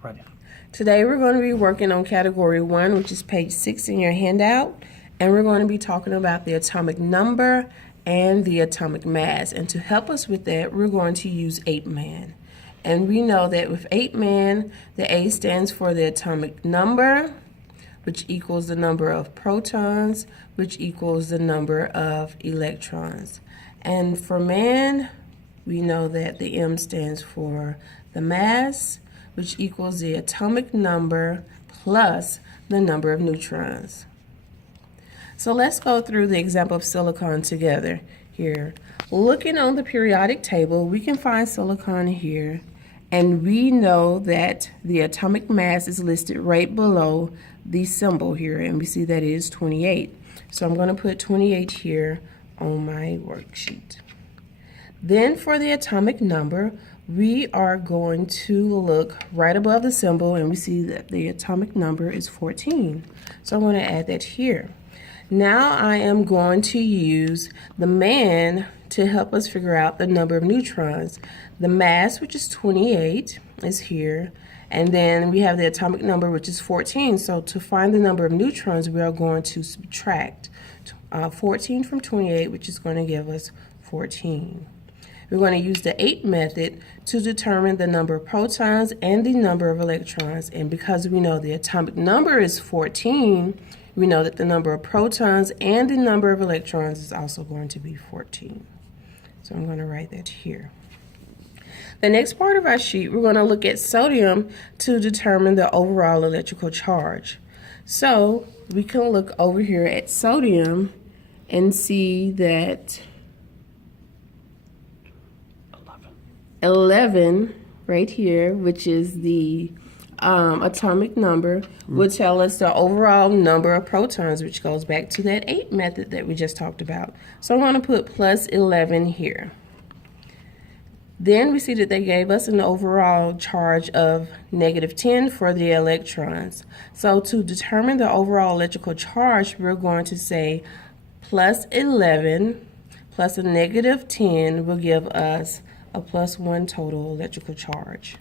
Ready. Today we're going to be working on category 1, which is page 6 in your handout, and we're going to be talking about the atomic number and the atomic mass. And to help us with that, we're going to use 8-man. And we know that with 8-man, the A stands for the atomic number, which equals the number of protons, which equals the number of electrons. And for man, we know that the M stands for the mass, which equals the atomic number plus the number of neutrons. So let's go through the example of silicon together here. Looking on the periodic table, we can find silicon here, and we know that the atomic mass is listed right below the symbol here, and we see that it is 28. So I'm going to put 28 here on my worksheet. Then for the atomic number, we are going to look right above the symbol, and we see that the atomic number is 14. So I'm going to add that here. Now I am going to use the man to help us figure out the number of neutrons. The mass, which is 28, is here, and then we have the atomic number, which is 14. So to find the number of neutrons, we are going to subtract 14 from 28, which is going to give us 14. We're going to use the 8 method to determine the number of protons and the number of electrons. And because we know the atomic number is 14, we know that the number of protons and the number of electrons is also going to be 14. So I'm going to write that here. The next part of our sheet, we're going to look at sodium to determine the overall electrical charge. So we can look over here at sodium and see that 11 right here, which is the atomic number, will tell us the overall number of protons, which goes back to that 8 method that we just talked about. So I'm going to put plus 11 here. Then we see that they gave us an overall charge of -10 for the electrons. So to determine the overall electrical charge, we're going to say plus 11 plus a -10 will give us a +1 total electrical charge.